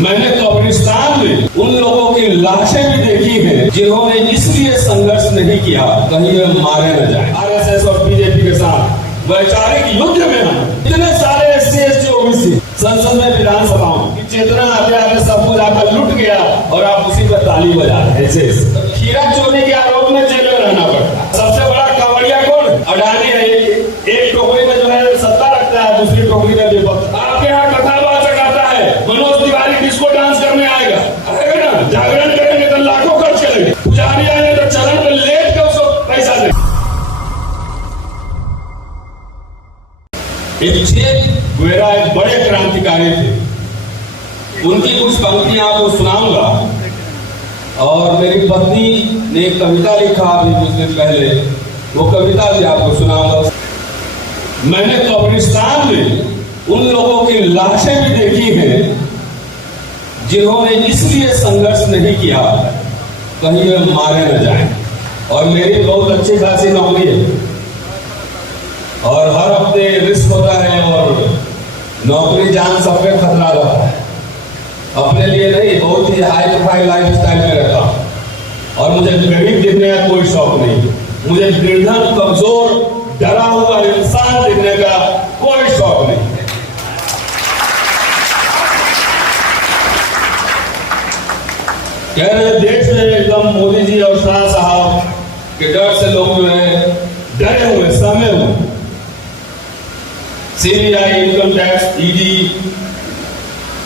मैंने कब्रिस्तान में उन लोगों की लाशें भी देखी हैं जिन्होंने इसलिए संघर्ष नहीं किया कहीं वे मारे न जाए। आरएसएस और बीजेपी के साथ वैचारिक युद्ध में हम इतने सारे SC ST OBC संसद में विधानसभाओं की चेतना आते आते सब कुछ आकर लुट गया और आप उसी पर ताली बजा रहे हैं। खीरा चोरी के आरोप में जेल में रहना पड़ता। सबसे बड़ा कांवड़िया कौन? अडानी है। एक टोकरी में जो है सत्ता रखता है, दूसरी टोकरी में विपक्ष। आपके यहाँ कथावाचक आता है, मनोज तिवारी डिस्को डांस करने आएगा ना, जागरण करेंगे तो लाखों खर्च करेंगे, पुजारी आएंगे तो चरण में लेट के उसको पैसा देंगे। एक गुएरा एक बड़े क्रांतिकारी थे, उनकी कुछ पंक्तियां आपको सुनाऊंगा। और मेरी पत्नी ने एक कविता लिखा अभी कुछ दिन पहले, वो कविता भी आपको सुनाऊंगा। मैंने कब्रिस्तान में उन लोगों की लाशें भी देखी हैं जिन्होंने इसलिए संघर्ष नहीं किया कहीं वे मारे न जाए। और मेरी बहुत अच्छी खासी नौकरी है और हर हफ्ते रिस्क होता है और नौकरी जान सब पे खतरा रहता है। अपने लिए नहीं, बहुत ही हाई प्रोफाइल लाइफ स्टाइल में रहता हूँ और मुझे गरीब दिखने का कोई शौक नहीं। मुझे निर्धन, कमजोर, डरा हुआ इंसान दिखने का कोई शौक नहीं। कह रहे देश में एकदम मोदी जी और शाह साहब के डर से लोग जो है डरे हुए, सहमे हुए। CBI, इनकम टैक्स, ED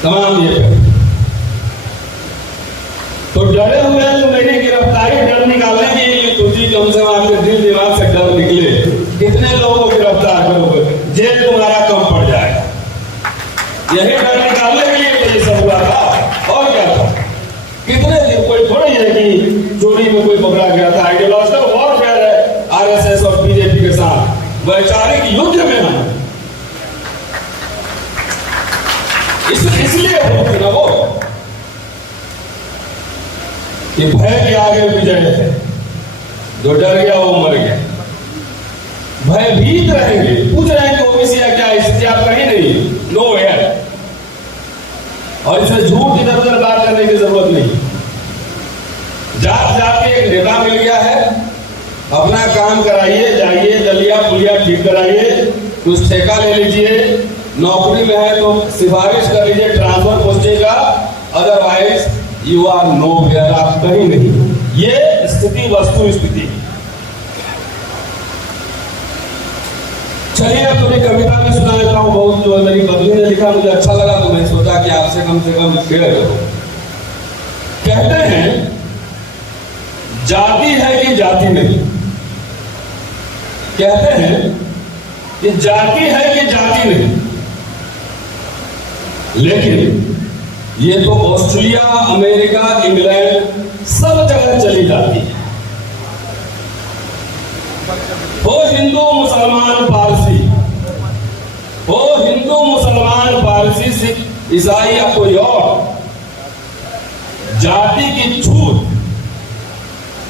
तमाम ये तो डरे हुए हैं। तो मेरी गिरफ्तारी डर निकालने के लिए तो जी कम से कम आपके दिल दिमाग से डर निकले। कितने लोगों को गिरफ्तार करोगे, जेल तुम्हारा कम पड़ जाएगा। यही डर निकालने के लिए तो ये सब हुआ था और क्या था। कितने दिन कोई थोड़ी है कि चोरी में कोई पकड़ा गया था। आइडियोलॉजिकल वॉरफेयर है RSS और बीजेपी के साथ, वैचारिक युद्ध में हम इसलिए होती ना वो कि भय के आगे विजय है। जो डर गया वो मर गया। भयभीत रहेंगे, पूछ रहे हैं कि OBC क्या स्थिति, आप कहीं नहीं, नो है। और इसमें झूठ इधर उधर बात करने की जरूरत नहीं। जात जात के एक नेता मिल गया है, अपना काम कराइए, जाइए दलिया पुलिया ठीक कराइए, कुछ ठेका ले लीजिए, नौकरी में है तो सिफारिश कर लीजिए ट्रांसफर पोस्टिंग का, otherwise you are nowhere, आप कहीं नहीं। ये स्थिति वस्तु स्थिति। चलिए अब थोड़ी कविता भी सुना देता हूँ। बहुत जो मेरी पत्नी ने लिखा, मुझे अच्छा लगा तो मैं सोचा कि आपसे कम से कम शेयर करो। कहते हैं जाति है कि जाति नहीं। कहते हैं कि जाति है कि जाति नहीं, लेकिन ये तो ऑस्ट्रेलिया, अमेरिका, इंग्लैंड सब जगह चली जाती है। हो हिंदू मुसलमान पारसी, हो हिंदू मुसलमान पारसी, सिख ईसाई या कोई और, जाति की छूट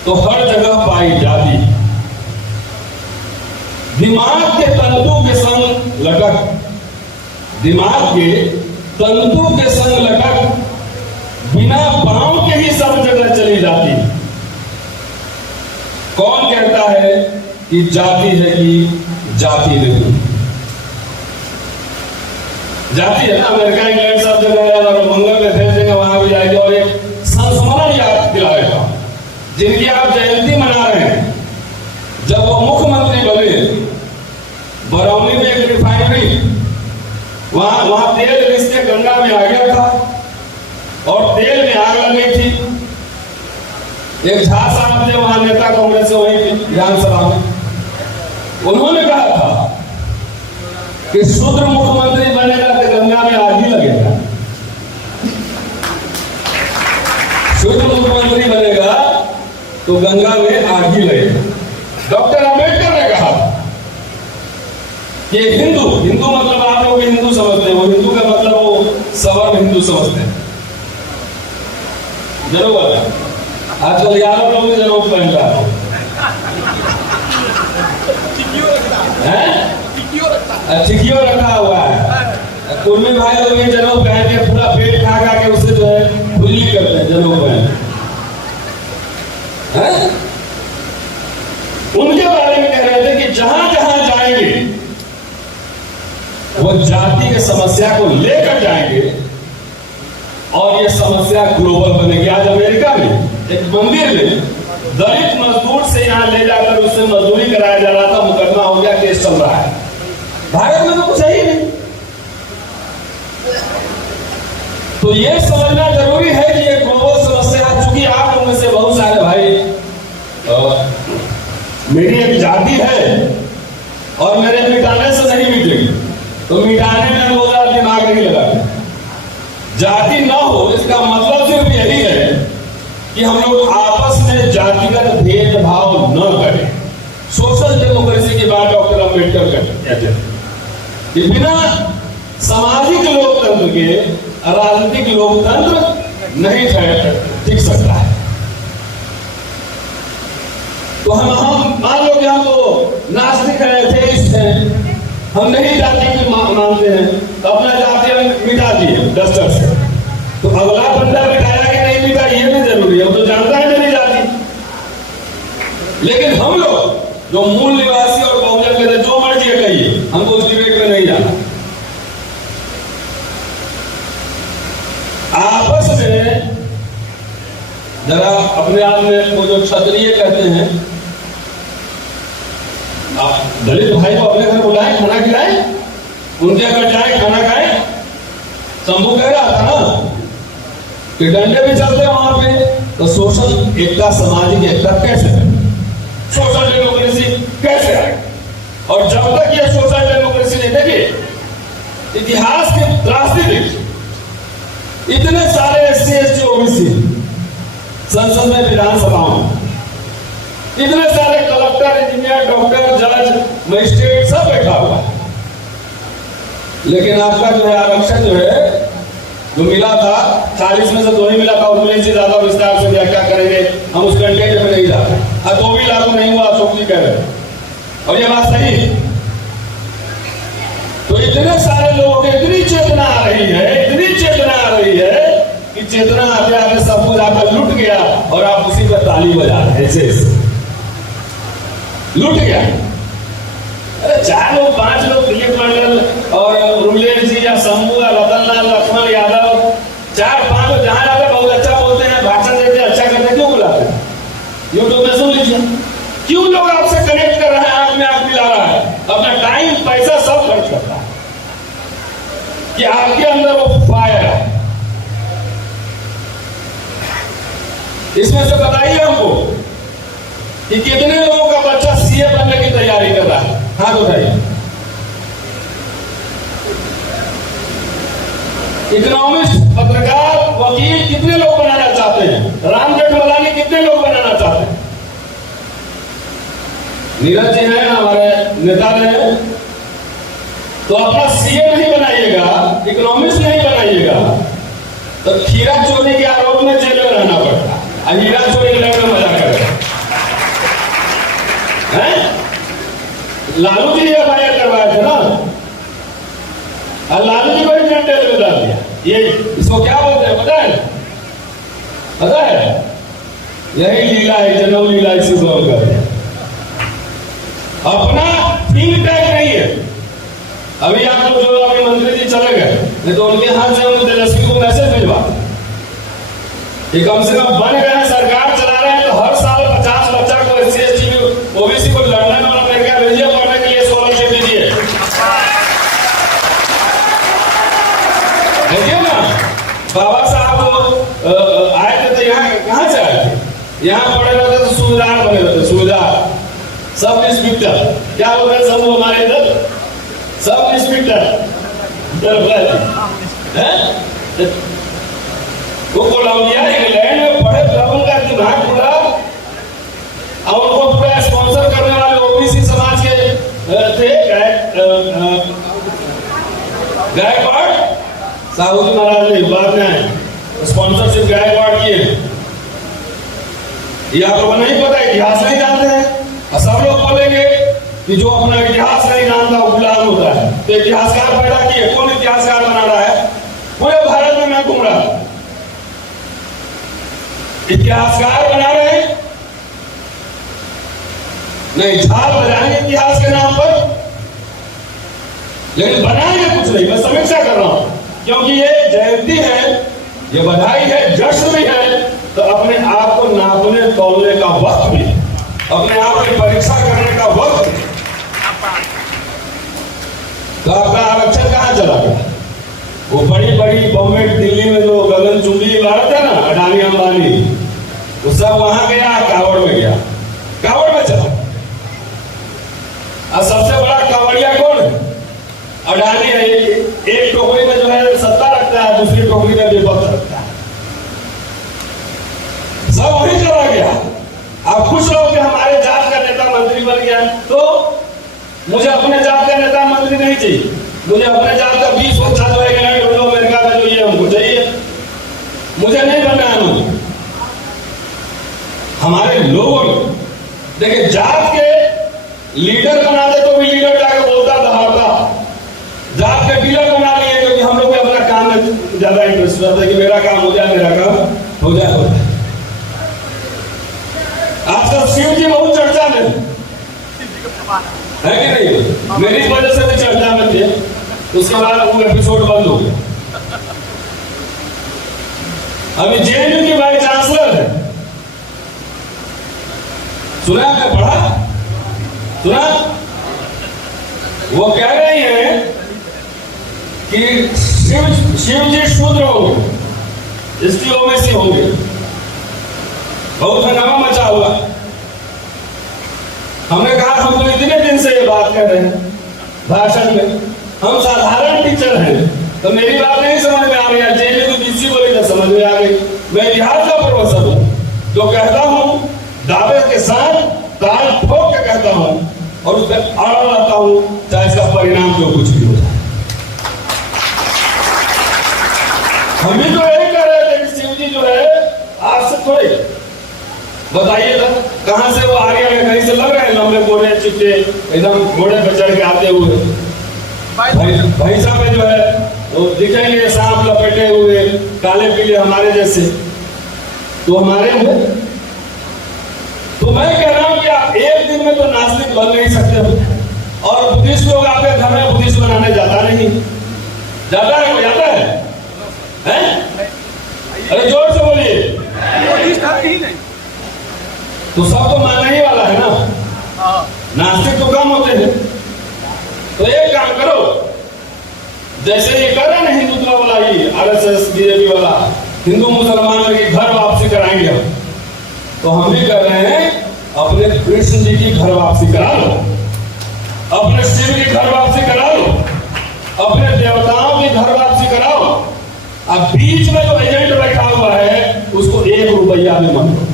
तो हर जगह पाई जाती। दिमाग के तंतु के संग लटक, दिमाग के तंतु के संग लटक, बिना पांव के ही सब जगह चली जाती। कौन कहता है कि जाति है कि जाति नहीं? जाति है ना, अमेरिका, इंग्लैंड सब जगह है और मंगल में भेजेंगे, वहां भी जाएंगे। और एक संस्मरण याद दिलाएगा, जिनकी आप जयंती मना रहे हैं, जब वो मुख्यमंत्री बने, बरौनी में एक रिफाइनरी, वहां तेल रिश्ते गंगा में आ गया था और तेल में आग लग गई थी। एक झा साहब थे वहां, नेता कांग्रेस से, वही विधानसभा में, उन्होंने कहा था कि शूद्र मुख्यमंत्री बनेगा तो गंगा में आग ही लगेगा। शूद्र मुख्यमंत्री बनेगा तो गंगा में आग ही लगेगा। डॉक्टर अंबेडकर ने कहा कि हिंदू, हिंदू मतलब आप लोग हिंदू समझते हैं, वो हिंदू का मतलब वो सवर्ण हिंदू समझते हैं। जरूर आजकल 11 लोग भी जरूर पहन रहा है। टिकियो रखा हुआ है। कुर्मी भाई लोग ये जरूर पहन के पूरा पेट खा के उससे समस्या को लेकर जाएंगे और ये समस्या ग्लोबल बनेगी। आज अमेरिका में एक मंदिर में दलित मजदूर से यहाँ ले जाकर उससे मजदूरी कराया जा रहा था, मुकदमा हो गया, केस चल रहा है। भारत में तो कुछ है ही नहीं। तो ये समझना जरूरी है कि ये ग्लोबल समस्या है। चूंकि आप उनमें से बहुत सारे भाई मेरी एक जाति है और मेरे मिटाने से नहीं मिटेगी, तो मिटाने में वो दिमाग नहीं लगा। जाति ना हो इसका मतलब सिर्फ यही है कि हम लोग आपस में जातिगत भेदभाव न करें। सोशल डेमोक्रेसी की बात डॉक्टर अम्बेडकर कहते हैं कि बिना सामाजिक लोकतंत्र के राजनीतिक लोकतंत्र नहीं टिक सकता है। तो हम मान लो कि हम तो नास्तिक हैं, एथेइस्ट हैं, हम नहीं जाति की मानते हैं, तो अपना जाति हम मिटा दिए डस्टर से। तो अगला बंदा मिटाया कि नहीं मिटा ये भी जरूरी है, वो तो जानता है मेरी जाति। लेकिन हम लोग जो मूल निवासी और बहुजन के थे, जो मर्जी कहिए, हमको उस डिबेट में नहीं जाना। आपस में जरा अपने आप में वो जो क्षत्रिय कहते हैं, आप दलित भाई को अपने घर बुलाए, खाना खिलाए, उनके घर जाए खाना खाए। शंभू कह रहा था ना कि डंडे भी चलते हैं वहां पे। तो सोशल एकता, सामाजिक एकता कैसे है? सोशल डेमोक्रेसी कैसे आए? और जब तक ये सोशल डेमोक्रेसी नहीं, देखिए इतिहास के त्रासदी देखिए, इतने सारे SC ST OBC संसद में, विधानसभाओं में, इतने सारे कलेक्टर, इंजीनियर, डॉक्टर, जज, मजिस्ट्रेट सब बैठा हुआ है। लेकिन आपका जो है आरक्षण जो है जो मिला था 40 में से 2 ही मिला था। उर्मिला जी ज्यादा विस्तार से व्याख्या करेंगे, हम उस कंटेंट में नहीं जाते। और 2 भी लागू नहीं हुआ, अशोक जी कह रहे हैं, और ये बात सही है। तो इतने सारे लोगों की इतनी चेतना आ रही है, इतनी चेतना आ रही है कि चेतना आते आते सब कुछ आपका लुट गया और आप उसी पर ताली बजा रहे हैं। ऐसे लुट गया। अरे 4 लोग 5 लोग, दिलीप मंडल और रुलेश जी या शंभू या रतन लाल, लक्ष्मण यादव, 4-5 लोग जहां जाते बहुत अच्छा बोलते हैं, भाषण देते हैं, अच्छा करते हैं, क्यों बुलाते हैं? यूट्यूब में सुन लीजिए। क्यों लोग आपसे कनेक्ट कर रहे हैं, आंख में आंख मिला रहा है, अपना टाइम पैसा सब खर्च करता है कि आपके अंदर वो फायर है। इसमें से बताइए हमको कि कितने लोगों का बच्चा CA बनने की तैयारी कर रहा है? हाथ उठाइए। इकोनॉमिस्ट, पत्रकार, वकील कितने लोग बनाना चाहते हैं? राम जेठमलानी कितने लोग बनाना चाहते हैं? नीरज जी हैं हमारे नेता रहे। तो अपना CA नहीं बनाइएगा, इकोनॉमिस्ट नहीं बनाइएगा, तो खीरा चोरी के आरोप में जेल में रहना पड़ता है। हीरा चोरी के लगे मजा करेगा। लालू जी FIR करवाए थे ना, और लालू जी को भी जेल में डाल दिया। ये इसको क्या बोलते हैं पता है? पता है? यही लीला है, जन्म लीला। इसी को हम करते हैं। अपना थिंक टैंक नहीं है। अभी आप लोग जो अभी मंत्री जी चले गए, नहीं तो उनके हाथ से उन तेजस्वी को मैसेज भिजवा कि कम से कम बन गए, सरकार चला रहे हैं, तो हर साल 50 बच्चा को SC ST OBC को लंदन और अमेरिका भेजिए पढ़ने के लिए, स्कॉलरशिप दीजिए। देखिए ना, बाबा साहब आए थे तो यहाँ कहाँ से आए थे? यहाँ पढ़े रहते तो सुबेदार बने रहते, सुबेदार, सब इंस्पेक्टर। क्या बोल रहे सब हमारे इधर सब इंस्पेक्टर वो कोलंबिया, इंग्लैंड में पढ़े, तब उनका दिमाग खुला और उनको पूरा स्पॉन्सर करने वाले OBC समाज के थे गायकवाड़ साहू जी महाराज ने बाद में स्पॉन्सरशिप गायकवाड़ किए। ये आप लोगों नहीं पता, इतिहास नहीं जानते हैं। और सब लोग बोलेंगे कि जो अपना इतिहास नहीं जानता वो गुलाम होता है। तो इतिहासकार पैदा किए, कौन इतिहासकार बना रहा है? पूरे भारत में मैं घूम रहा हूं, इतिहासकार बना रहे हैं। नहीं, झाल बजाएंगे इतिहास के नाम पर। लेकिन बनाएंगे कुछ नहीं। मैं समीक्षा कर रहा हूं क्योंकि ये जयंती है, ये बधाई है, जश्न भी है, तो अपने आप को नापने तोलने का वक्त भी, अपने आप की परीक्षा करने का वक्त। तो आपका आरक्षण कहां चला गया? वो बड़ी बड़ी बॉम्बे दिल्ली में जो गगनचुंबी इमारत है ना, अडानी अंबानी, वो सब वहां गया, कावड़ में गया, कावड़ में चला। और सबसे बड़ा कावड़िया कौन है? अडानी है। एक टोकरी में जो है सत्ता रखता है, दूसरी टोकरी में विपक्ष रखता है, सब वहीं चला गया। आप खुश रहो कि हमारे जात का नेता मंत्री बन गया, तो मुझे अपने जात का नेता मंत्री नहीं चाहिए, मुझे अपने जात का 20 बच्चा जो है अमेरिका में जो ये हमको चाहिए, मुझे नहीं बनना है। मुझे हमारे लोगों ने देखिए जात के लीडर बना दे तो भी लीडर जाके बोलता दहाड़ता, जात के डीलर बना लिए क्योंकि हम लोग अपना काम में ज्यादा इंटरेस्ट रहता है कि मेरा काम हो जाए, मेरा काम हो जाए। आजकल शिव जी बहुत चर्चा में है कि नहीं? मेरी वजह से भी चर्चा में थे, उसके बाद वो एपिसोड बंद हो गया। अभी जेएनयू की वाइस चांसलर है, सुना आपने? पढ़ा? सुना? वो कह रही है कि शिव जी शूद्र होंगे, इसकी ओवैसी होंगे। बहुत हंगामा मचा हुआ। हमने कहा हम तो इतने दिन से ये बात कर रहे हैं भाषण में, हम साधारण टीचर हैं, तो मेरी बात नहीं समझ में आ रही है। जेएनयू की बीसी बोली तो समझ में आ गई। मैं इतिहास का प्रोफेसर हूं, जो कहता हूं दावे के साथ ताल ठोक के कहता हूं और उस पर अड़ा रहता हूं, चाहे इसका परिणाम जो कुछ भी हो जाए। हम भी तो यही कर रहे थे कि शिव जी जो है आज से थोड़े बताइए था कहां से वो आर्या में कहीं से लग रहे हैं लंबे गोरे चिट्टे एकदम घोड़े पर चढ़ के आते हुए। भाई साहब में जो है वो दिखेंगे सांप लपेटे हुए काले पीले हमारे जैसे, तो हमारे हुए। तो मैं कह रहा हूं कि आप एक दिन में तो नास्तिक बन नहीं सकते हो। और बुद्धिस्ट लोग आपके घर में बुद्धिस्ट बनाने जाता नहीं, जाता है? कोई जाता है? हैं? अरे जोर से बोलिए। तो सब तो मानने ही वाला है ना, नास्तिक तो कम होते हैं। तो एक काम करो, जैसे ये कर रहे हैं हिंदुत्व वाला, ही आरएसएस बीजेपी वाला, हिंदू मुसलमान की घर वापसी कराएंगे हम, तो हम भी कर रहे हैं अपने कृष्ण जी की घर वापसी करा लो, अपने शिव की घर वापसी करा लो, अपने देवताओं की घर वापसी कराओ। अब बीच में जो एजेंट बैठा हुआ है उसको 1 रुपया भी मत दो।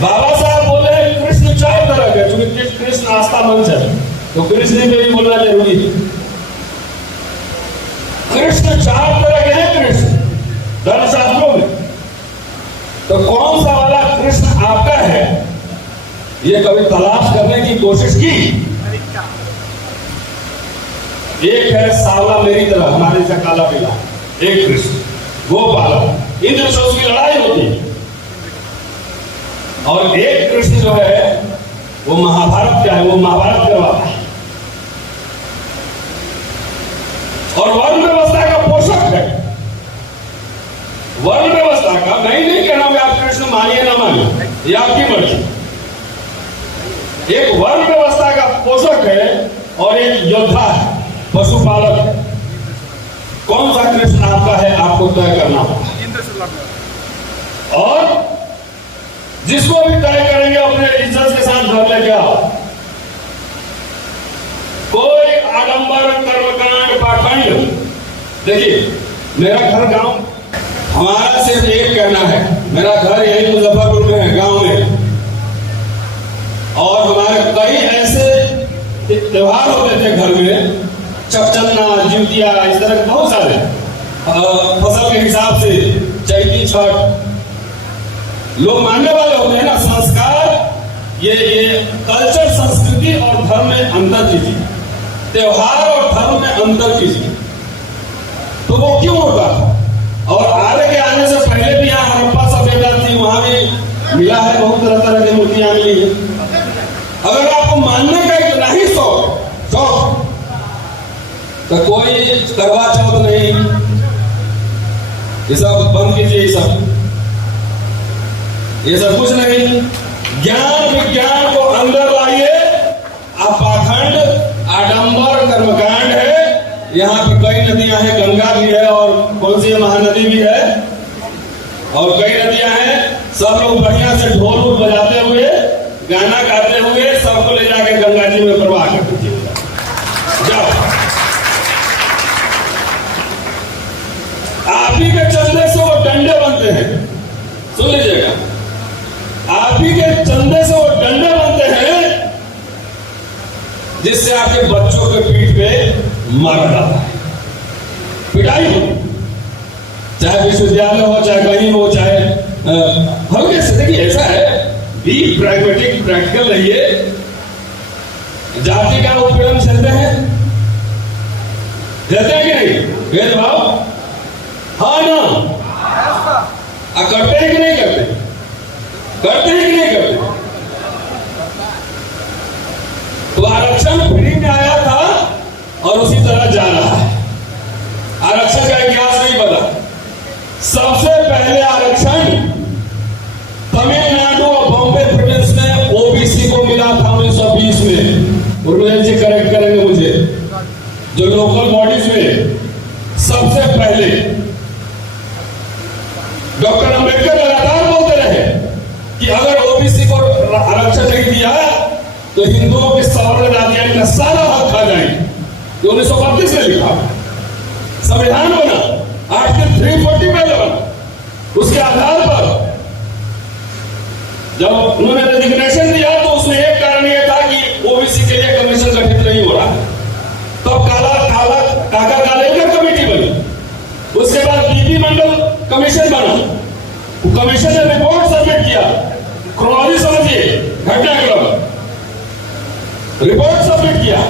बाबा साहब बोले कृष्ण 4 तरह के, क्योंकि कृष्ण आस्था मंच है तो कृष्ण पे भी बोलना जरूरी है। कृष्ण 4 तरह के हैं कृष्ण धर्मशास्त्रों में, तो कौन सा वाला कृष्ण आपका है ये कभी तलाश करने की कोशिश की? एक है सावला मेरी तरह, हमारे से काला पीला, एक कृष्ण वो पाला, इंद्र से उसकी लड़ाई होती है। और एक कृष्ण जो है वो महाभारत का है, वो महाभारत करवाता है और वर्ण व्यवस्था का पोषक है। वर्ण व्यवस्था का, मैं नहीं कह रहा हूं आप कृष्ण मानिए ना मानिए, ये आपकी मर्जी। एक वर्ण व्यवस्था का पोषक है और एक योद्धा है, पशुपालक है। कौन सा कृष्ण आपका है आपको तय करना होगा, और जिसको भी तय करेंगे अपने इज्जत के साथ घर लेके आओ। कोई आडंबर कर्मकांड पाखंड, देखिए मेरा घर गांव, हमारा सिर्फ एक कहना है, मेरा घर यही मुजफ्फरपुर में है, गांव में, और हमारे कई ऐसे त्योहार होते थे घर में, चकचन्ना, जितिया, इस तरह के बहुत सारे फसल के हिसाब से, चैती छठ, लोग मानने वाले होते हैं ना। संस्कार ये कल्चर, संस्कृति और धर्म में अंतर कीजिए, त्योहार और धर्म में अंतर कीजिए। तो वो क्यों होता था? और आर्य के आने से पहले भी यहाँ हड़प्पा सभ्यता थी, वहां भी मिला है, बहुत तरह तरह की मूर्तियां मिली है। अगर तो कोई करवा चौथ नहीं, ये सब बंद कीजिए, ये सब कुछ नहीं। ज्ञान विज्ञान को अंदर लाइए। आप पाखंड आडंबर कर्मकांड है। यहाँ पे कई नदियां हैं, गंगा भी है और कौन सी महानदी भी है और कई नदियां हैं। सब लोग बढ़िया से ढोल बजाते हुए गाना गाते हुए सबको ले जाके गंगा जी में प्रवाह कर दीजिए। जाओ, आप ही के चंदे से वो डंडे बनते हैं। सुन लीजिएगा, आप ही के चंदे से वो डंडे बनते हैं जिससे आपके बच्चों के पीठ पे मारा जाता है, पिटाई हो, चाहे विश्वविद्यालय हो, चाहे कहीं हो, चाहे हल्के से। देखिए, ऐसा है, बी प्रैग्मेटिक, प्रैक्टिकल रहिए। जाति का उत्पीड़न सहते हैं कि नहीं? भेदभाव, हाँ ना? करते हैं कि नहीं करते? करते हैं कि नहीं करते? तो आरक्षण फ्री में आया था और उसी तरह जा रहा है। आरक्षण का इतिहास नहीं पता। सबसे पहले आरक्षण तमिलनाडु और बॉम्बे प्रोविंस में ओबीसी को मिला था 1920 में। उर्मिला जी करेक्ट करेंगे मुझे, जो लोकल बॉडीज में सबसे पहले डॉक्टर अंबेडकर लगातार बोलते रहे कि अगर ओबीसी को आरक्षण नहीं दिया तो हिंदुओं के सवर्ण जातियां का सारा हक खा जाएंगे। 1932 में लिखा, संविधान बना, आर्टिकल 340 पहले बना। उसके आधार पर जब उन्होंने रेजिग्नेशन दिया तो उसमें एक कारण यह था कि ओबीसी के लिए कमीशन गठित नहीं हो रहा। तो काका कालेकर कमेटी बनी। उसके बाद बीपी मंडल कमीशन बना। कमीशन ने रिपोर्ट सबमिट किया। क्रोनोलॉजी समझिए, घटनाक्रम, रिपोर्ट सबमिट किया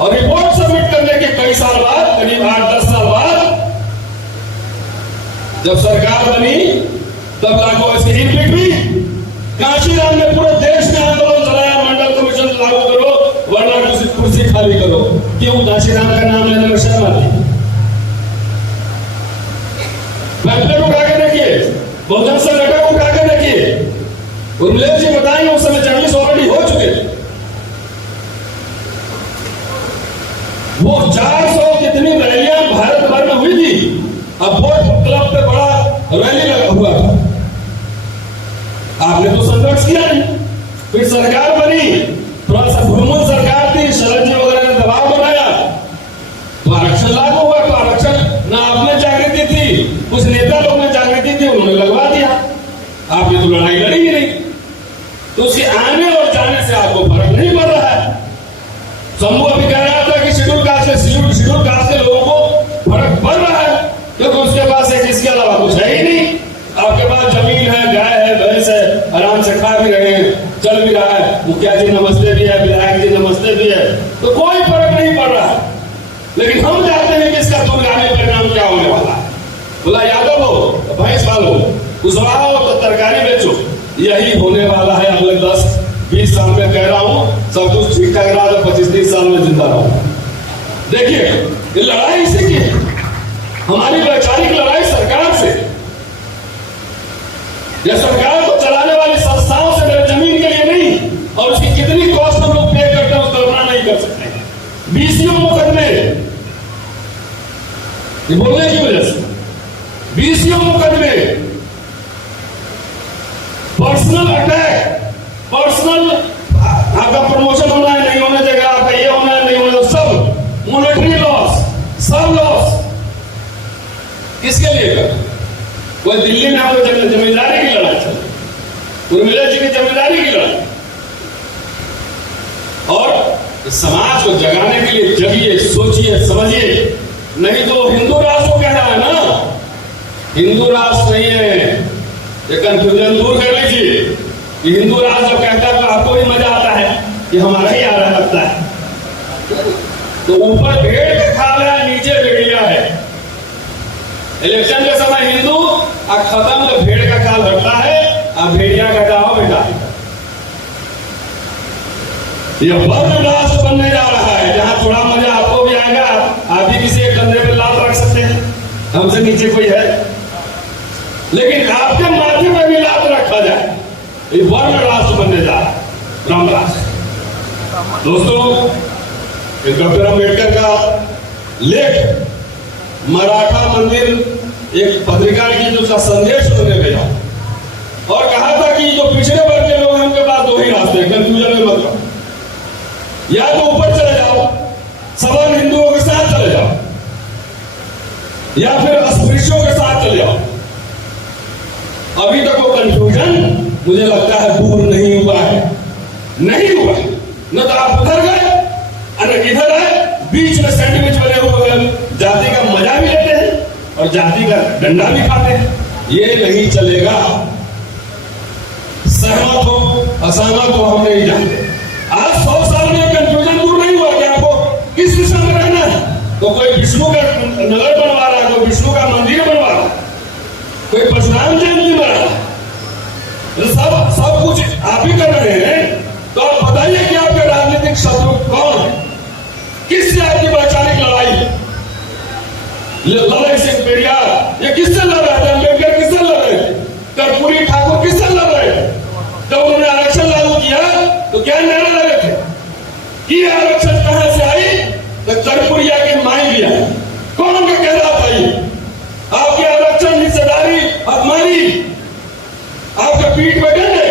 और रिपोर्ट सबमिट करने के कई साल बाद, करीब 8-10 साल बाद जब सरकार बनी तब लागू इसकी इनपुट भी काशीराम ने पूरे देश में आंदोलन चलाया, मंडल कमीशन लागू करो वरना कुर्सी खाली करो। क्यों? काशीराम का नाम लेने में शर्म आती। पैम्पलेट उठा के देखिए, बहुजन संगठन उठा के देखिए। उर्मिला जी बताएंगे उस समय जर्नलिस्ट ऑलरेडी हो चुके थे। वो 400 कितनी रैलियां भारत भर में हुई थी। अब बोट क्लब पे बड़ा रैली लगा हुआ था। आपने तो संघर्ष किया नहीं। फिर सरकार बनी, थोड़ा सा बहुमत सरकार थी, शरद जी वगैरह ने दबाव बनाया तो आरक्षण लागू हुआ। तो आरक्षण ना आप में जागृति थी, कुछ नेता लोग में जागृति थी, उन्होंने लगवा दिया। आपने तो लड़ाई लड़ी ही नहीं। तो उसके आने और जाने से आपको फर्क नहीं पड़ रहा है। शंभू अभी कह रहा था कि शेड्यूल कास्ट के लोगों को फर्क पड़ रहा है क्योंकि उसके पास एक इसके अलावा कुछ है ही नहीं। आपके पास जमीन है, गाय है, भैंस है, आराम से खा भी रहे हैं, चल भी रहा है, मुखिया जी नमस्ते भी है, विधायक जी नमस्ते भी है, तो कोई फर्क नहीं पड़ रहा है। लेकिन हम जानते हैं कि इसका दुर्गामी परिणाम क्या होने वाला है। बोला यादव हो तो भैंस पालो, कुशवाहा हो तो तरकारी बेचो। यही होने वाला है अगले 10-20 साल में। कह रहा हूं सब कुछ ठीक ठाक रहा तो 25-30 साल में जिंदा रहो। देखिए, ये लड़ाई इसी की है। हमारी वैचारिक लड़ाई सरकार से, या सरकार को चलाने वाली संस्थाओं से, मेरे जमीन के लिए नहीं। और उसकी कितनी कॉस्ट हम लोग पे करते हैं उसका कल्पना नहीं कर सकते। बीसीओ मुकदमे, ये बोलने की वजह से बीसीओ मुकदमे, पर्सनल अटैक, पर्सनल आपका प्रमोशन होना है, नहीं होने देगा, आपका ये होना है, नहीं होना, सब मॉनेटरी लॉस, सब लॉस किसके लिए कर? कोई दिल्ली में आपको जमींदारी की लड़ाई चल, उर्मिला जी की जमींदारी की लड़ाई। और समाज को जगाने के लिए जगिए, सोचिए, समझिए। नहीं तो हिंदू राष्ट्र को कह रहा है ना, हिंदू राष्ट्र नहीं है। ये कंफ्यूजन दूर कर लीजिए। ये हिंदू राष्ट्र जब कहता है तो आपको भी मजा आता है कि हमारा ही आ रहा लगता है। तो ऊपर भेड़ का खाल है, नीचे भेड़िया है। इलेक्शन के समय हिंदू और खत्म तो भेड़ का खाल हटता है, अब भेड़िया का जाओ बेटा। यह वर्ण राष्ट्र बनने जा रहा है जहां थोड़ा मजा आपको भी आएगा, हमसे नीचे कोई है? लेकिन आपके माथे पर भी लात रखा जाए, ये वर्ण राष्ट्र बनने जा रहा है, राम राष्ट्र। दोस्तों, डॉक्टर अम्बेडकर का लेख मराठा मंदिर एक पत्रिका की जो संदेश उन्होंने भेजा और कहा था कि जो पिछड़े वर्ग के लोग हैं उनके पास दो ही रास्ते, कंफ्यूजन में मत रहो, या तो ऊपर चले जाओ, सवर्ण हिंदुओं के साथ चले जाओ, या फिर अस्पृश्यों के साथ चले जाओ। अभी तक वो कंफ्यूजन मुझे लगता है दूर नहीं हुआ है, नहीं हुआ है। न तो आप उधर गए न इधर आए, बीच में सैंडविच बने हुए हैं, जाति का मजा भी लेते हैं और जाति का डंडा भी खाते हैं। ये नहीं चलेगा। सहमत हो असहमत हो हम नहीं जानते। आज 100 साल में कंफ्यूजन दूर नहीं हुआ कि आपको किस दिशा में रहना है। तो कोई विष्णु का नगर बनवा रहा है, कोई विष्णु का मंदिर बनवा रहा है, कोई परशुराम जयंती मना रहा है, सब कुछ आप ही कर रहे हैं। तो आप बताइए कि आपके राजनीतिक शत्रु कौन है? किससे आपकी वैचारिक लड़ाई? लड़ाई से पेरियार ये किससे लड़ रहे थे? अम्बेडकर किससे लड़ रहे थे? कर्पूरी ठाकुर किससे लड़ रहे थे? जब उन्होंने आरक्षण लागू किया तो क्या नारे लगे थे कि आरक्षण कहां से आई? तो कर्पूरिया की माई लिया। कौन का कह रहा था ये? आपके आरक्षण हिस्सेदारी हमारी, आपके पीठ पे डंडे।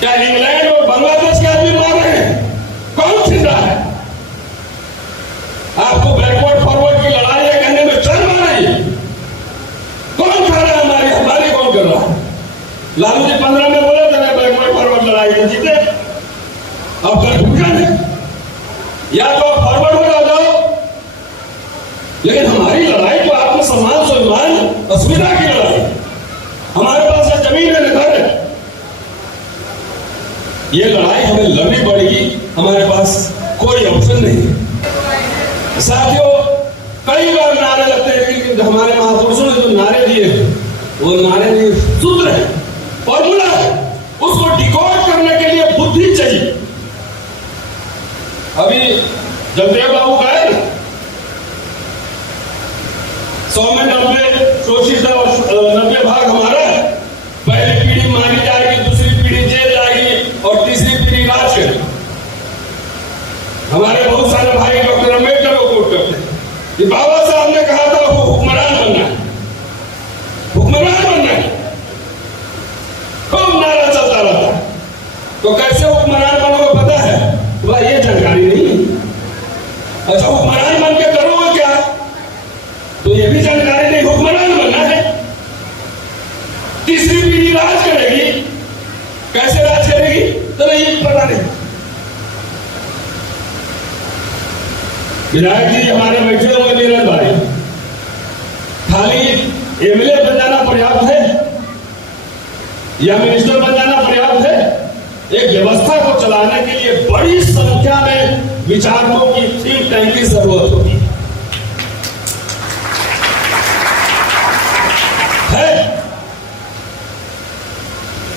क्या इंग्लैंड और बांग्लादेश के आदमी मार रहे हैं? कौन छिंदा है? आपको बैकवर्ड फॉरवर्ड की लड़ाई है कहने में शर्म आ रही है? कौन खा रहा है हमारी? हमारी कौन कर रहा है? लालू जी 15 में बोले थे मैं बैकवर्ड फॉरवर्ड लड़ाई में जीते। अब कंफ्यूजन है, या तो आप फॉरवर्ड हो जाओ, लेकिन हमारी लड़ाई तो आत्मसम्मान स्वाभिमान अस्मिता की लड़ाई। हमारे पास है जमीन है, घर है, ये लड़ाई हमें लड़नी पड़ेगी। हमारे पास कोई ऑप्शन नहीं। साथियों, कई बार नारे लगते हैं, लेकिन हमारे महापुरुषों ने जो नारे दिए वो नारे नहीं, सूत्र है, फॉर्मूला है। उसको डिकोड करने के लिए बुद्धि चाहिए। अभी जगदेव बाबू का है ना, 100 में 90 शोषित और 90 भाग हमारा है। पहली पीढ़ी मारी जाएगी, दूसरी पीढ़ी जेल जाएगी और तीसरी पीढ़ी राज करेगी। हमारे बहुत सारे भाई डॉक्टर अम्बेडकर को कोट करते हैं कि बाबा साहब ने कहा था वो हुक्मरान बनना है, हुक्मरान बनना है। खूब नारा चलता रहता है। तो कैसे हुक्मरान बनोगे पता है? तो ये जानकारी नहीं। अच्छा, हुक्मरान बन के करोगे क्या? तो ये भी जानकारी नहीं। हुक्मरान बनना है, तीसरी पीढ़ी राज करेगी। कैसे राज करेगी तो नहीं पता नहीं। विधायक जी हमारे बैठे हुए नीरज भाई, खाली एमएलए बन जाना पर्याप्त है या मिनिस्टर बन जाना पर्याप्त है? एक व्यवस्था को चलाने के लिए बड़ी संख्या में विचारकों की थिंक टैंक की जरूरत होती है।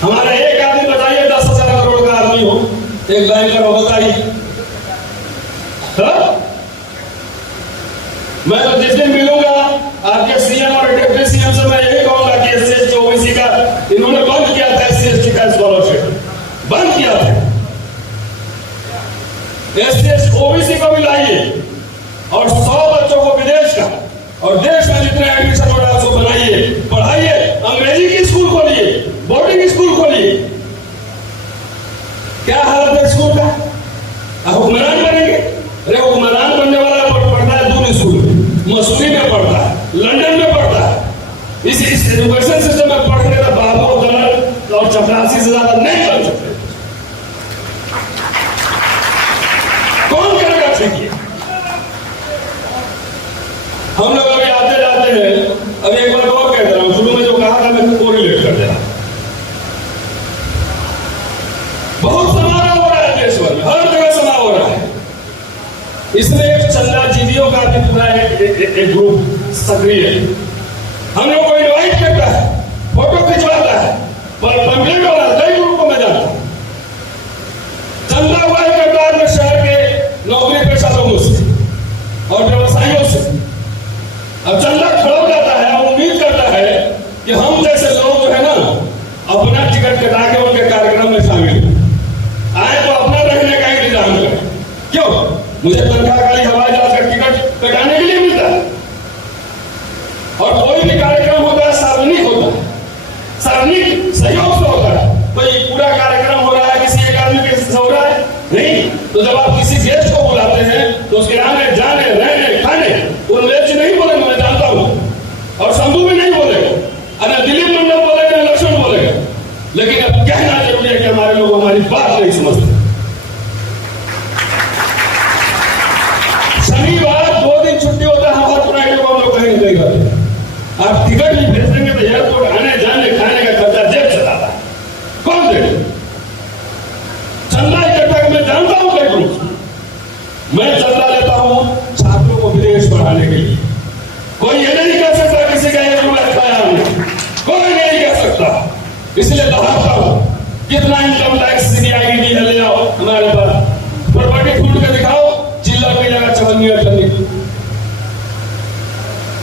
हमारा एक आदमी बताइए 10,000 करोड़ का आदमी हो, एक बैंकर हो, बताइए। मैं तो जिस दिन मिलूंगा आपके सीएम और डिप्टी सीएम से मैं यही कहूंगा कि एससी ओबीसी का इन्होंने बंद किया था, एससी एसटी का स्कॉलरशिप बंद किया था। एससी ओबीसी को भी लाइए और 100 बच्चों को विदेश का और देश में जितने एडमिशन हो रहा है उसको बनाइए, पढ़ाइए। अंग्रेजी की स्कूल खोलिए, बोर्डिंग स्कूल खोलिए। क्या हालत है स्कूल का? हुक्मरान बनेंगे? अरे हुक्मरान बनने वाला पढ़ता है दूर स्कूल में, मसूरी में पढ़ता है, लंदन में पढ़ता है। इस एजुकेशन सिस्टम में पढ़ने का बाबू दलत और चपरासी से ज्यादा नहीं बन सकते। कौन करेगा ठीक है? हम लोग अभी आते जाते हैं। अभी एक बार और कह रहा हूं, शुरू में जो कहा था मैं कोरिलेट कर दे रहा। बहुत समारोह हो रहा है देश भर में, हर जगह समारोह हो रहा है। इसमें एक चंदाजीवियों का भी पूरा एक ग्रुप सक्रिय है। हम लोग को इनवाइट करता है, फोटो खिंचवाता है, पंपलेट वाला कई ग्रुप को मैं जानता हूं। चंदा हुआ है करतार में शहर के नौकरी पेशा लोगों से और व्यवसायियों से। खाने के लिए। कोई ये नहीं कह सकता किसी का 1 रुपया खाया हमने, कोई नहीं कह सकता। इसलिए दहाता हूं, कितना इनकम टैक्स CBID ले आओ हमारे पास, प्रॉपर्टी फूट के दिखाओ, चिल्ला की जगह चवन्नी अटनी।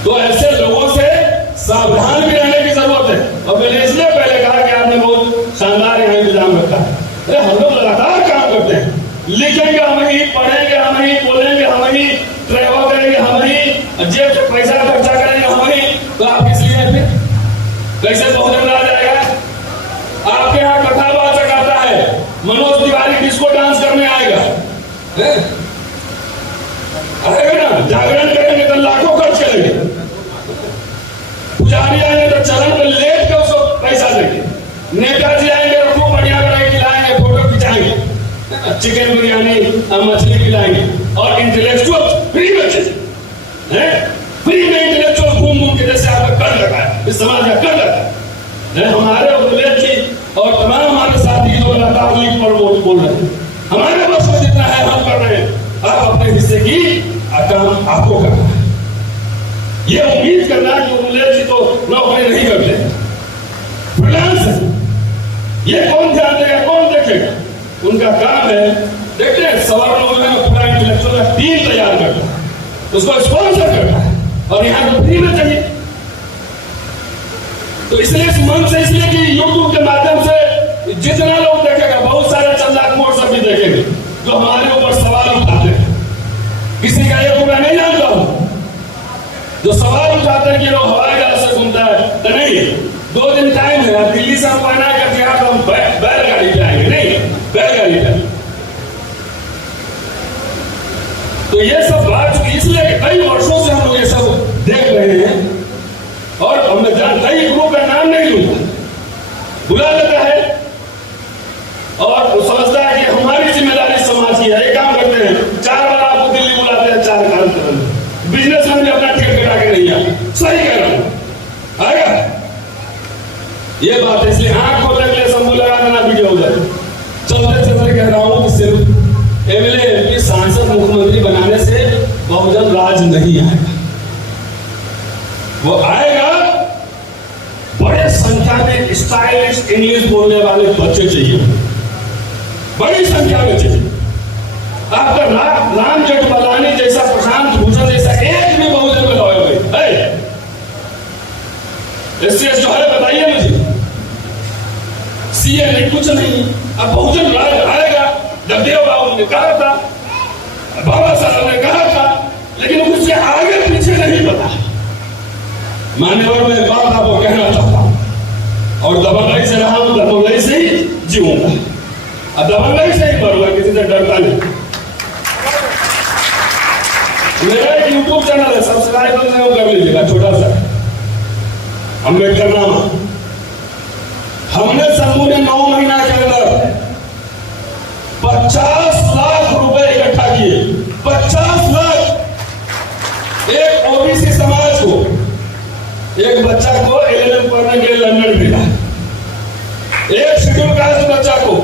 तो ऐसे लोगों से सावधान भी रहने की जरूरत है। और मैंने इसलिए पहले कहा कि आपने बहुत शानदार यहाँ इंतजाम रखा है। अरे हम लोग लगातार काम करते हैं, लिखेंगे हम ही, पढ़ेंगे हम ही, बोलेंगे हम ही, ट्रैवल करेंगे हम ही, जेब से पैसा खर्चा करेंगे हम ही। तो आप किस लिए फिर कैसे बहुजन आ जाएगा? आपके यहाँ कथा वाचक आता है, मनोज तिवारी डिस्को डांस करने आएगा, आएगा ना, जागरण करेंगे तो लाखों खर्च करेंगे, पुजारी आएंगे तो चरण पे लेट के उसको पैसा देंगे, नेताजी आएंगे तो खूब बढ़िया बढ़िया खिलाएंगे, फोटो खिंचाएंगे, चिकन बिरयानी मछली खिलाएंगे, और इंटेलेक्चुअल फ्री में हैं, फ्री में इंटेलेक्चुअल घूम घूम के जैसे आपका कर लगा है, इस समाज का कर लगा है। हमारे उपलेख जी और तमाम हमारे साथी जो लगातार लीग पर बोल रहे हैं, हमारे बस में जितना है हम कर रहे हैं। आप अपने हिस्से की काम आपको करना है। ये उम्मीद करना कि उपलेख जी तो नौकरी नहीं करते, फ्रीलांस है, ये कौन ध्यान देगा, कौन देखेगा? उनका काम है, देखते हैं सवालों में पूरा इंटेलेक्चुअल टीम तैयार करना है, उसको स्पॉन्सर करना है, और यहाँ तो फ्री में चाहिए। तो इसलिए इस मन से, इसलिए कि यूट्यूब के माध्यम से जितना लोग देखेगा, बहुत सारे चंदाखोर सब भी देखेंगे जो हमारे ऊपर सवाल उठाते हैं। किसी का ये पूरा नहीं जानता हूं, जो सवाल उठाते हैं कि लोग हवाई जहाज से घूमता है, तो नहीं, 2 दिन टाइम है, दिल्ली से हम पहना करके हम बैलगाड़ी पे आएंगे, नहीं, बैलगाड़ी पे। तो ये सब बात इसलिए कई वर्षों से हम लोग ये सब देख रहे हैं, और हमने जानता ही ग्रुप का नाम नहीं लूंगा, बुला लेता है और समझता है कि हमारी जिम्मेदारी समाज की है। एक काम करते हैं, 4 बार आपको दिल्ली बुलाते हैं, 4 काम करने, बिजनेस में भी अपना ठेक कटा के नहीं आया, सही कह रहा हूं, आएगा ये बात है। इसलिए आंख खोलने के लिए शंभू लगा देना वीडियो हो जाए। चलते चलते कह रहा हूं कि सिर्फ MLA MP सांसद मुख्यमंत्री बनाने से बहुजन राज नहीं आएगा, वो आएगा बड़े संख्या में स्टाइलिश इंग्लिश बोलने वाले बच्चे चाहिए, बड़ी संख्या में चाहिए। आपका राम जेठमलानी जैसा, प्रशांत भूषण जैसा एक भी बहुजन में लॉयल भाई SC जो है, बताइए मुझे। CA नहीं, कुछ नहीं, अब बहुजन राज आएगा। जगदेव बाबू ने कहा था, बाबा साहब ने कहा था, लेकिन उसके आगे पीछे नहीं पता। मान्यवर मैं एक बात आपको कहना चाहता हूं, और दबंगई से रहा हूं, दबंगई से ही जीऊंगा, और दबंगई से ही मरूंगा, किसी से डरता नहीं। मेरा एक YouTube चैनल है, सब्सक्राइब कर लीजिएगा, छोटा सा, अम्बेडकर नामा। हमने समूह ने 9 महीना के अंदर 50 लाख रुपए इकट्ठा किए, 50 लाख। एक OBC समाज को, एक बच्चा को LLM पढ़ने के लिए लंदन भेजा, एक शेड्यूल कास्ट बच्चा को,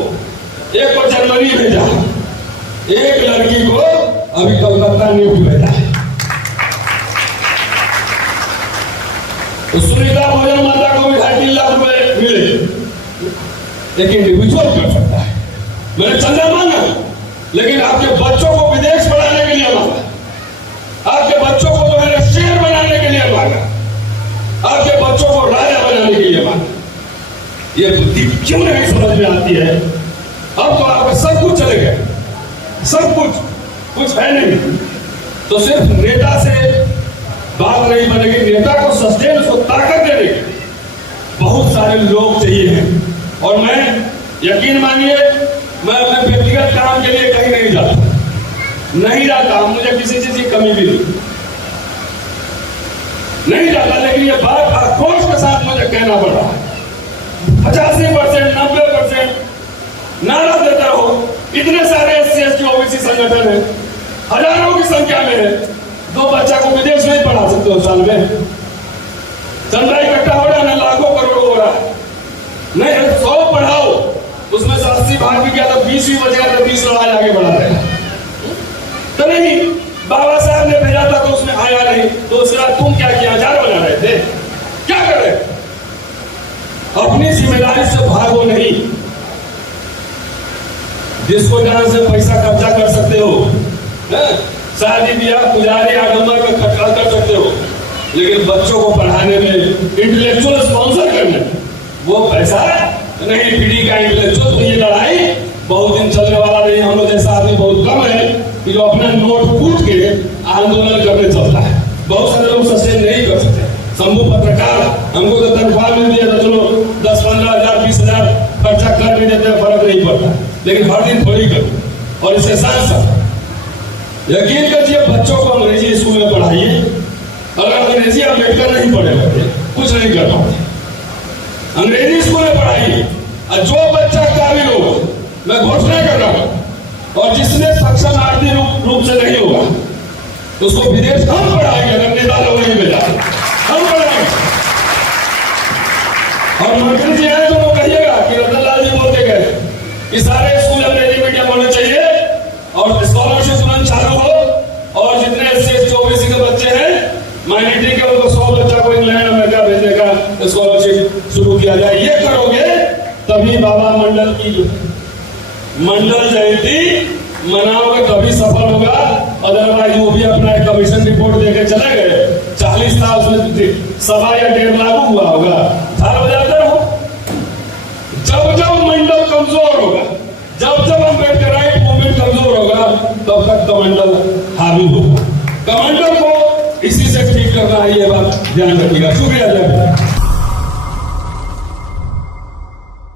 एक को जर्मनी भेजा, एक लड़की को अभी कलकत्ता नियुक्त भेजा है। तो सुनीता भोजन माता को भी 2.5 लाख रुपए मिले, एक इंडिविजुअल कर सकता है। मैंने चंदा मांगा, लेकिन आपके बच्चों को विदेश पढ़ाने के लिए मांगा, आपके बच्चों को जो है शेर बनाने के लिए मांगा, आपके बच्चों को राजा बनाने के लिए मांगा। ये बुद्धि क्यों नहीं समझ में आती है? अब तो आपका सब कुछ चले गए, सब कुछ है नहीं। तो सिर्फ नेता से बात नहीं बनेगी, नेता को सस्टेन, उसको ताकत देने के बहुत सारे लोग चाहिए हैं। और मैं, यकीन मानिए, मैं अपने व्यक्तिगत काम के लिए कहीं नहीं जाता, मुझे किसी चीज की कमी भी नहीं जाता, लेकिन ये बात आक्रोश के साथ मुझे कहना पड़ रहा है। 85%, 90% नारा देता हो, इतने सारे SC ST OBC संगठन है, हजारों की संख्या में है, 2 बच्चा को विदेश नहीं पढ़ा सकते हो साल में, चंदा इकट्ठा हो रहा है, लाखों करोड़ों हो रहा है, नहीं 100 पढ़ाओ, उसमें से 80 भाग भी क्या, तो 20 भी बचेगा, तो 20 लोग आगे बढ़ा देगा। तो नहीं, बाबा साहब ने भेजा था तो उसमें आया नहीं, तो उसके बाद तुम क्या किया, जार बना रहे थे, क्या कर रहे? अपनी जिम्मेदारी से भागो नहीं। जिसको जहां से पैसा खर्चा कर सकते हो, शादी ब्याह पुजारी आडंबर में खर्चा कर सकते हो, लेकिन बच्चों को पढ़ाने में, इंटेलेक्चुअल स्पॉन्सर करने, वो पैसा नहीं। पीढ़ी का इंटेलेक्चुअल, तो ये लड़ाई बहुत दिन चलने वाला नहीं। हम लोग जैसा आदमी बहुत कम है कि जो अपना नोट कूट के आंदोलन करने चलता है। बहुत सारे लोग सस्टेन नहीं कर सकते। शंभू पत्रकार, हमको तो तनख्वाह मिलती है तो चलो 10-15 हजार 20 हजार खर्चा कर भी देते हैं, फर्क नहीं पड़ता, लेकिन हर दिन थोड़ी कर। और इसके साथ साथ यकीन करिए, बच्चों को अंग्रेजी स्कूल में पढ़ाइए। अगर अंग्रेजी अम्बेडकर नहीं पढ़े होते, कुछ नहीं कर पाते। अंग्रेजी स्कूल में पढ़ाइए, और जो बच्चा काबिल होगा, मैं घोषणा कर रहा हूं, और जिसने सक्षम आर्थिक रूप से नहीं होगा उसको विदेश हम पढ़ाएंगे। अगर नेता लोग नहीं भेजा हम पढ़ाएंगे। और मंत्री जी आए तो वो कहिएगा कि रतन लाल जी बोलते गए कि सारे स्कूल अंग्रेजी मीडियम होने चाहिए और स्कॉलरशिप तुरंत चालू हो, और जितने SC OBC के बच्चे हैं माइनॉरिटी के, उनको 100 बच्चा को इंग्लैंड अमेरिका भेजने का स्कॉलरशिप शुरू किया जाए। ये करोगे तभी बाबा मंडल की मंडल जयंती मनाओगे, तभी सफल होगा। अदरवाइज वो भी अपना एक कमीशन रिपोर्ट देके चले गए, 40 साल उसमें 1.25 या 1.5 लागू हुआ होगा, 18,000 हो। जब जब मंडल कमजोर होगा, जब जब अम्बेडकराइट मूवमेंट कमजोर होगा, तब तक कमंडल हावी होगा। कमंडल को इसी से ठीक करना है, ये बात ध्यान रखिएगा। शुक्रिया।